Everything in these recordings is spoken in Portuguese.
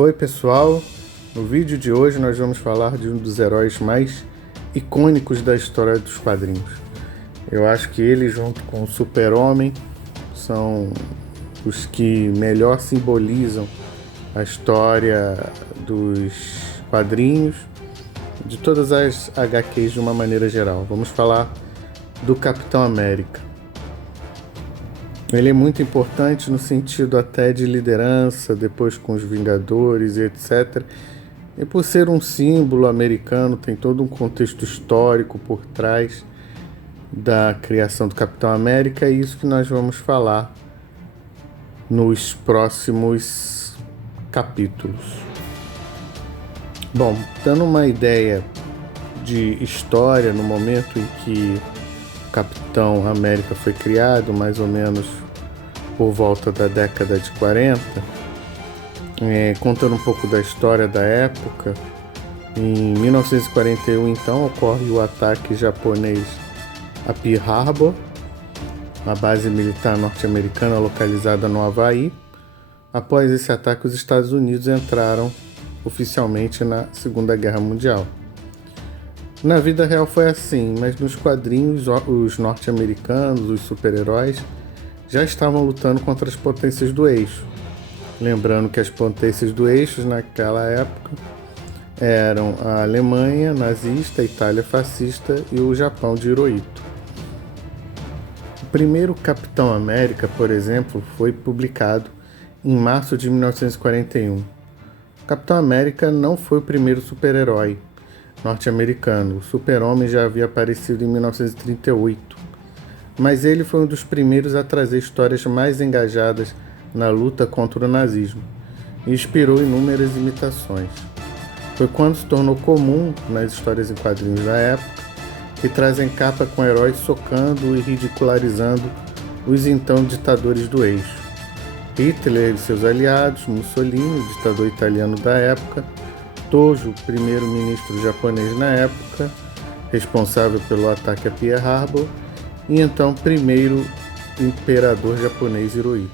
Oi pessoal, no vídeo de hoje nós vamos falar de um dos heróis mais icônicos da história dos quadrinhos. Eu acho que ele, junto com o Super-Homem, são os que melhor simbolizam a história dos quadrinhos, de todas as HQs de uma maneira geral. Vamos falar do Capitão América. Ele é muito importante no sentido até de liderança, depois com os Vingadores e etc. E por ser um símbolo americano, tem todo um contexto histórico por trás da criação do Capitão América, é isso que nós vamos falar nos próximos capítulos. Bom, dando uma ideia de história no momento em que o Capitão América foi criado, mais ou menos por volta da década de 40, contando um pouco da história da época. Em 1941, então, ocorre o ataque japonês a Pearl Harbor, a base militar norte-americana localizada no Havaí. Após esse ataque, os Estados Unidos entraram oficialmente na Segunda Guerra Mundial. Na vida real foi assim, mas nos quadrinhos os norte-americanos, os super-heróis, já estavam lutando contra as potências do eixo. Lembrando que as potências do eixo naquela época eram a Alemanha nazista, a Itália fascista e o Japão de Hirohito. O primeiro Capitão América, por exemplo, foi publicado em março de 1941. O Capitão América não foi o primeiro super-herói norte-americano. O Super-Homem já havia aparecido em 1938, mas ele foi um dos primeiros a trazer histórias mais engajadas na luta contra o nazismo e inspirou inúmeras imitações. Foi quando se tornou comum nas histórias em quadrinhos da época que trazem capa com heróis socando e ridicularizando os então ditadores do eixo. Hitler e seus aliados, Mussolini, ditador italiano da época, Tojo, primeiro-ministro japonês na época, responsável pelo ataque a Pearl Harbor, e então primeiro imperador japonês Hirohito.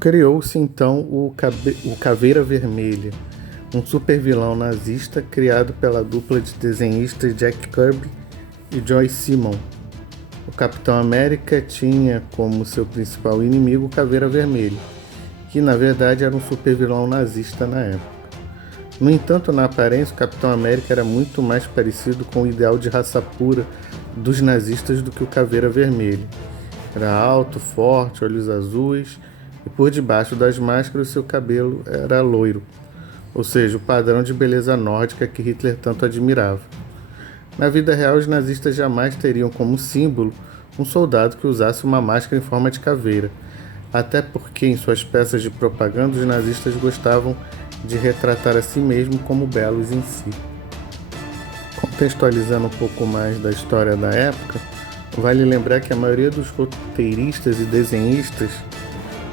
Criou-se então o Caveira Vermelha, um super-vilão nazista criado pela dupla de desenhistas Jack Kirby e Joe Simon. O Capitão América tinha como seu principal inimigo o Caveira Vermelha, que na verdade era um super-vilão nazista na época. No entanto, na aparência, o Capitão América era muito mais parecido com o ideal de raça pura dos nazistas do que o Caveira Vermelha. Era alto, forte, olhos azuis e por debaixo das máscaras seu cabelo era loiro, ou seja, o padrão de beleza nórdica que Hitler tanto admirava. Na vida real, os nazistas jamais teriam como símbolo um soldado que usasse uma máscara em forma de caveira, até porque em suas peças de propaganda os nazistas gostavam de retratar a si mesmo como belos em si. Contextualizando um pouco mais da história da época, vale lembrar que a maioria dos roteiristas e desenhistas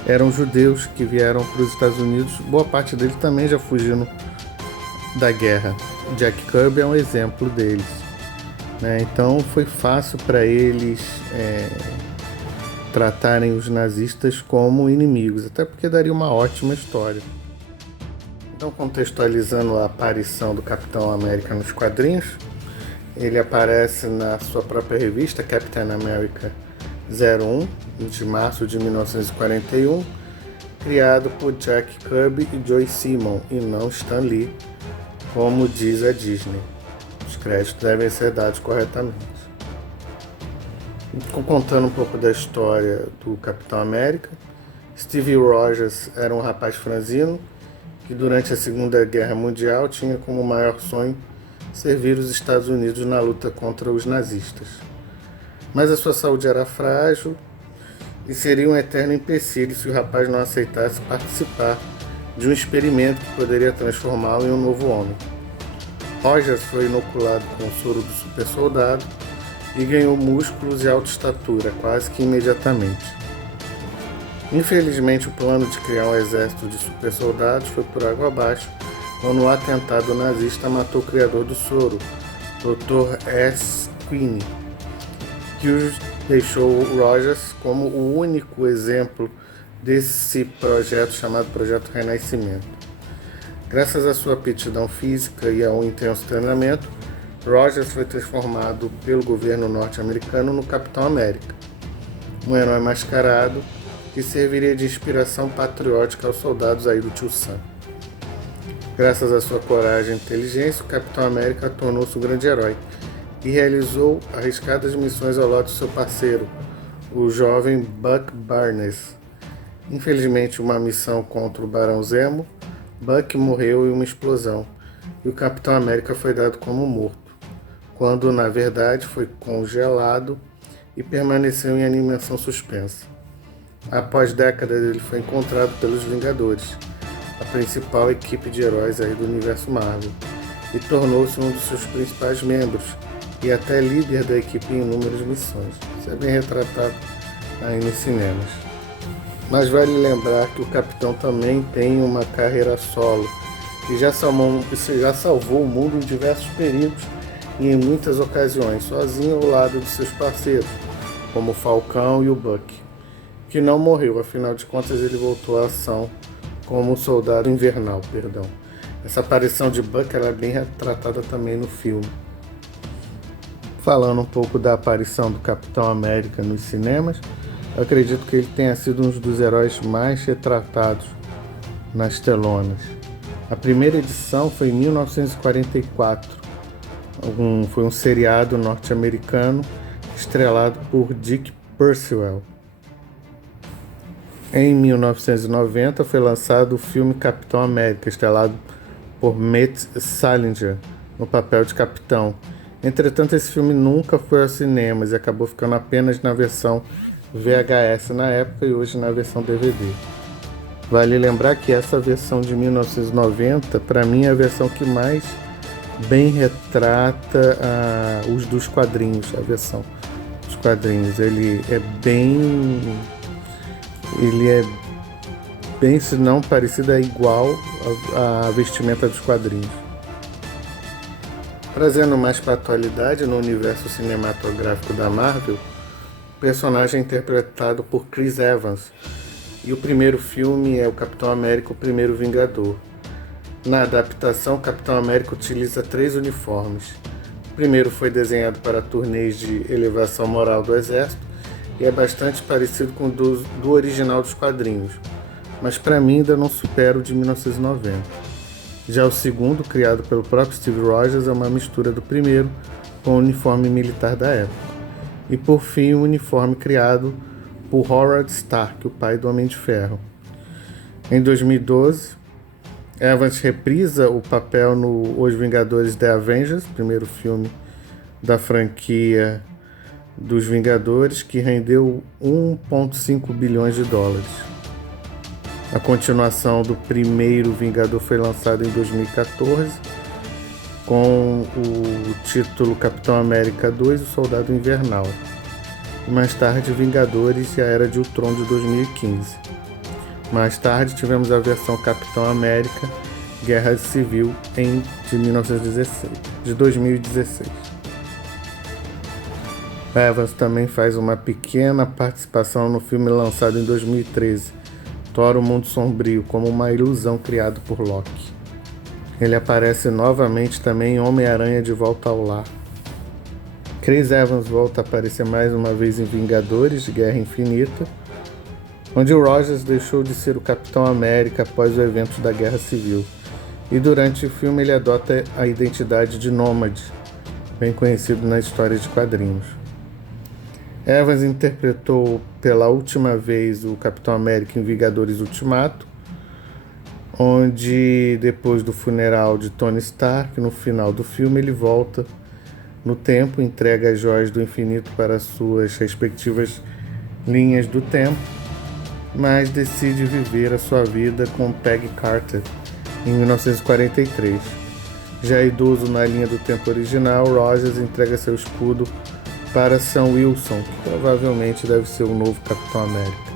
eram judeus que vieram para os Estados Unidos, boa parte deles também já fugindo da guerra. Jack Kirby é um exemplo deles, né? Então foi fácil para eles tratarem os nazistas como inimigos, até porque daria uma ótima história. Então, contextualizando a aparição do Capitão América nos quadrinhos, ele aparece na sua própria revista Captain America 01, de março de 1941, criado por Jack Kirby e Joe Simon, e não Stan Lee, como diz a Disney. Os créditos devem ser dados corretamente. Contando um pouco da história do Capitão América, Steve Rogers era um rapaz franzino que durante a Segunda Guerra Mundial tinha como maior sonho servir os Estados Unidos na luta contra os nazistas. Mas a sua saúde era frágil e seria um eterno empecilho se o rapaz não aceitasse participar de um experimento que poderia transformá-lo em um novo homem. Rogers foi inoculado com o soro do super soldado e ganhou músculos e alta estatura quase que imediatamente. Infelizmente, o plano de criar um exército de super soldados foi por água abaixo quando o atentado nazista matou o criador do soro, Dr. S. Quinn, que deixou Rogers como o único exemplo desse projeto chamado Projeto Renascimento. Graças à sua aptidão física e ao intenso treinamento, Rogers foi transformado pelo governo norte-americano no Capitão América, um herói mascarado que serviria de inspiração patriótica aos soldados aí do Tio Sam. Graças à sua coragem e inteligência, o Capitão América tornou-se um grande herói e realizou arriscadas missões ao lado de seu parceiro, o jovem Buck Barnes. Infelizmente, uma missão contra o Barão Zemo, Buck morreu em uma explosão e o Capitão América foi dado como morto, quando na verdade foi congelado e permaneceu em animação suspensa. Após décadas, ele foi encontrado pelos Vingadores, a principal equipe de heróis aí do universo Marvel, e tornou-se um dos seus principais membros e até líder da equipe em inúmeras missões. Isso é bem retratado aí nos cinemas. Mas vale lembrar que o Capitão também tem uma carreira solo e já salvou o mundo em diversos perigos e em muitas ocasiões, sozinho ao lado de seus parceiros, como o Falcão e o Buck, que não morreu, afinal de contas ele voltou à ação como Soldado Invernal. Essa aparição de Buck ela é bem retratada também no filme. Falando um pouco da aparição do Capitão América nos cinemas, eu acredito que ele tenha sido um dos heróis mais retratados nas telonas. A primeira edição foi em 1944. Foi um seriado norte-americano estrelado por Dick Percival. Em 1990 foi lançado o filme Capitão América, estrelado por Matt Salinger, no papel de capitão. Entretanto, esse filme nunca foi aos cinemas e acabou ficando apenas na versão VHS na época e hoje na versão DVD. Vale lembrar que essa versão de 1990, para mim, é a versão que mais bem retrata os dos quadrinhos, a versão dos quadrinhos. Ele é bem, se não parecida, é igual à vestimenta dos quadrinhos. Trazendo mais para a atualidade, no universo cinematográfico da Marvel, o personagem é interpretado por Chris Evans, e o primeiro filme é o Capitão América, o Primeiro Vingador. Na adaptação, o Capitão América utiliza 3 uniformes. O primeiro foi desenhado para turnês de elevação moral do Exército e é bastante parecido com o do original dos quadrinhos, mas para mim ainda não supera o de 1990. Já o segundo, criado pelo próprio Steve Rogers, é uma mistura do primeiro com o uniforme militar da época. E por fim, o uniforme criado por Howard Stark, o pai do Homem de Ferro. Em 2012, Evans reprisa o papel no Os Vingadores The Avengers, primeiro filme da franquia dos Vingadores, que rendeu 1,5 bilhões de dólares. A continuação do primeiro Vingador foi lançada em 2014, com o título Capitão América 2, o Soldado Invernal. E mais tarde, Vingadores e a Era de Ultron de 2015. Mais tarde, tivemos a versão Capitão América Guerra Civil de 2016. Evans também faz uma pequena participação no filme lançado em 2013, Thor: O Mundo Sombrio, como uma ilusão criada por Loki. Ele aparece novamente também em Homem-Aranha de Volta ao Lar. Chris Evans volta a aparecer mais uma vez em Vingadores de Guerra Infinita, onde o Rogers deixou de ser o Capitão América após o evento da Guerra Civil, e durante o filme ele adota a identidade de Nômade, bem conhecido nas histórias de quadrinhos. Evans interpretou pela última vez o Capitão América em Vingadores Ultimato, onde, depois do funeral de Tony Stark, no final do filme, ele volta no tempo, entrega as joias do infinito para suas respectivas linhas do tempo, mas decide viver a sua vida com Peggy Carter em 1943. Já idoso na linha do tempo original, Rogers entrega seu escudo para Sam Wilson, que provavelmente deve ser o novo Capitão América.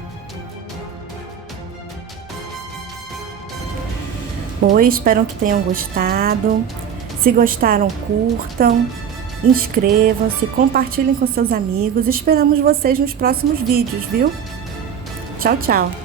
Oi, espero que tenham gostado. Se gostaram, curtam, inscrevam-se, compartilhem com seus amigos. Esperamos vocês nos próximos vídeos, viu? Tchau, tchau!